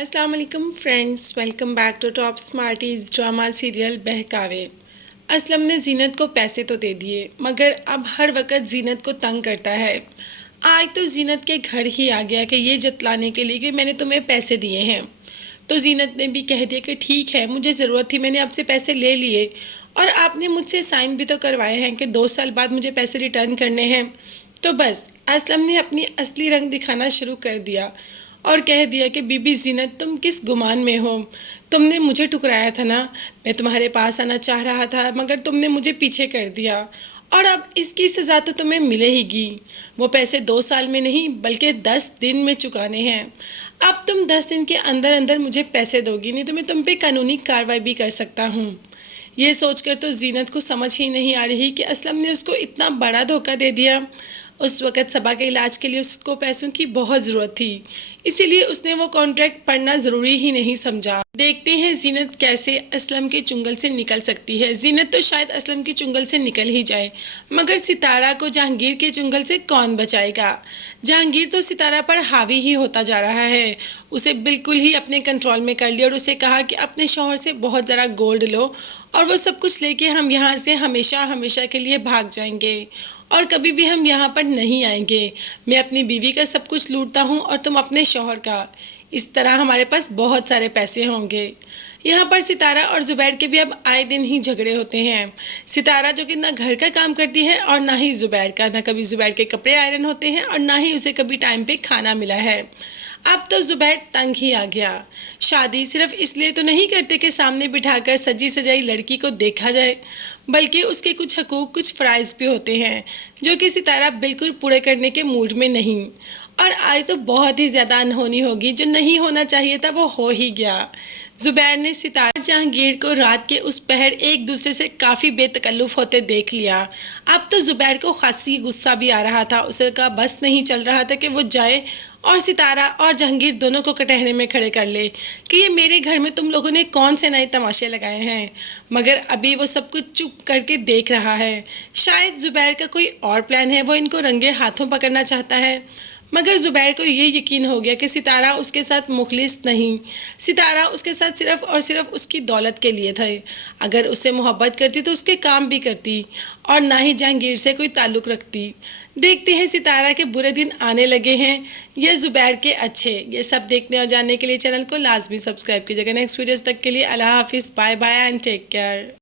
अस्सलाम वालेकुम friends, welcome back to top smarties drama serial Bahkawe. Aslam ने जीनत को पैसे तो दे दिए, मगर अब हर वक्त जीनत को तंग करता है। आज तो जीनत के घर ही आ गया कि ये जतलाने के लिए कि मैंने तुम्हें पैसे दिए हैं। तो जीनत ने भी कह दिया कि ठीक है, मुझे ज़रूरत थी, मैंने आपसे पैसे ले लिए और आपने मुझसे साइन भी तो करवाए हैं कि 2 साल बाद मुझे पैसे रिटर्न करने हैं। तो बस असलम ने अपनी असली रंग दिखाना शुरू कर दिया और कह दिया कि बीबी जीनत, तुम किस गुमान में हो? तुमने मुझे ठुकराया था ना, मैं तुम्हारे पास आना चाह रहा था मगर तुमने मुझे पीछे कर दिया और अब इसकी सज़ा तो तुम्हें मिलेगी। वो पैसे 2 साल में नहीं बल्कि 10 दिन में चुकाने हैं। अब तुम 10 दिन के अंदर अंदर मुझे पैसे दोगी, नहीं तो मैं तुम पे कानूनी कार्रवाई भी कर सकता हूँ। ये सोचकर तो जीनत को समझ ही नहीं आ रही कि असलम ने उसको इतना बड़ा धोखा दे दिया। उस वक़्त सबा के इलाज के लिए उसको पैसों की बहुत ज़रूरत थी, इसीलिए उसने वो कॉन्ट्रैक्ट पढ़ना ज़रूरी ही नहीं समझा। देखते हैं जीनत कैसे असलम के चुंगल से निकल सकती है। जीनत तो शायद असलम के चुंगल से निकल ही जाए, मगर सितारा को जहांगीर के चुंगल से कौन बचाएगा? जहांगीर तो सितारा पर हावी ही होता जा रहा है। उसे बिल्कुल ही अपने कंट्रोल में कर लिया और उसे कहा कि अपने शौहर से बहुत ज़रा गोल्ड लो और वो सब कुछ लेके हम यहाँ से हमेशा हमेशा के लिए भाग जाएंगे और कभी भी हम यहाँ पर नहीं आएंगे। मैं अपनी बीवी का सब कुछ लूटता हूँ और तुम अपने शौहर का। इस तरह हमारे पास बहुत सारे पैसे होंगे। यहाँ पर सितारा और ज़ुबैर के भी अब आए दिन ही झगड़े होते हैं। सितारा जो कि ना घर का काम करती है और ना ही ज़ुबैर का, ना कभी ज़ुबैर के कपड़े आयरन होते हैं और ना ही उसे कभी टाइम पे खाना मिला है। अब तो ज़ुबैर तंग ही आ गया। शादी सिर्फ इसलिए तो नहीं करते कि सामने बिठाकर सजी सजाई लड़की को देखा जाए, बल्कि उसके कुछ हकूक़, कुछ फ़राइज़ भी होते हैं जो कि सितारा बिल्कुल पूरे करने के मूड में नहीं। और आज तो बहुत ही ज़्यादा अनहोनी होगी, जो नहीं होना चाहिए था वो हो ही गया। ज़ुबैर ने सितारा और जहांगीर को रात के उस पहर एक दूसरे से काफ़ी बेतकल्लुफ़ होते देख लिया। अब तो ज़ुबैर को खासी गुस्सा भी आ रहा था। उसे का बस नहीं चल रहा था कि वो जाए और सितारा और जहांगीर दोनों को कटहरे में खड़े कर ले कि ये मेरे घर में तुम लोगों ने कौन से नए तमाशे लगाए हैं। मगर अभी वो सब कुछ चुप करके देख रहा है। शायद ज़ुबैर का कोई और प्लान है, वो इनको रंगे हाथों पकड़ना चाहता है। मगर ज़ुबैर को ये यकीन हो गया कि सितारा उसके साथ मुखलिस नहीं, सितारा उसके साथ सिर्फ़ और सिर्फ उसकी दौलत के लिए था। अगर उससे मोहब्बत करती तो उसके काम भी करती और ना ही जहांगीर से कोई ताल्लुक़ रखती। देखते हैं सितारा के बुरे दिन आने लगे हैं या ज़ुबैर के अच्छे। ये सब देखने और जानने के लिए चैनल को लाजमी सब्सक्राइब कीजिएगा। नेक्स्ट वीडियोज़ तक के लिए अल्लाह हाफिज़, bye bye and take care.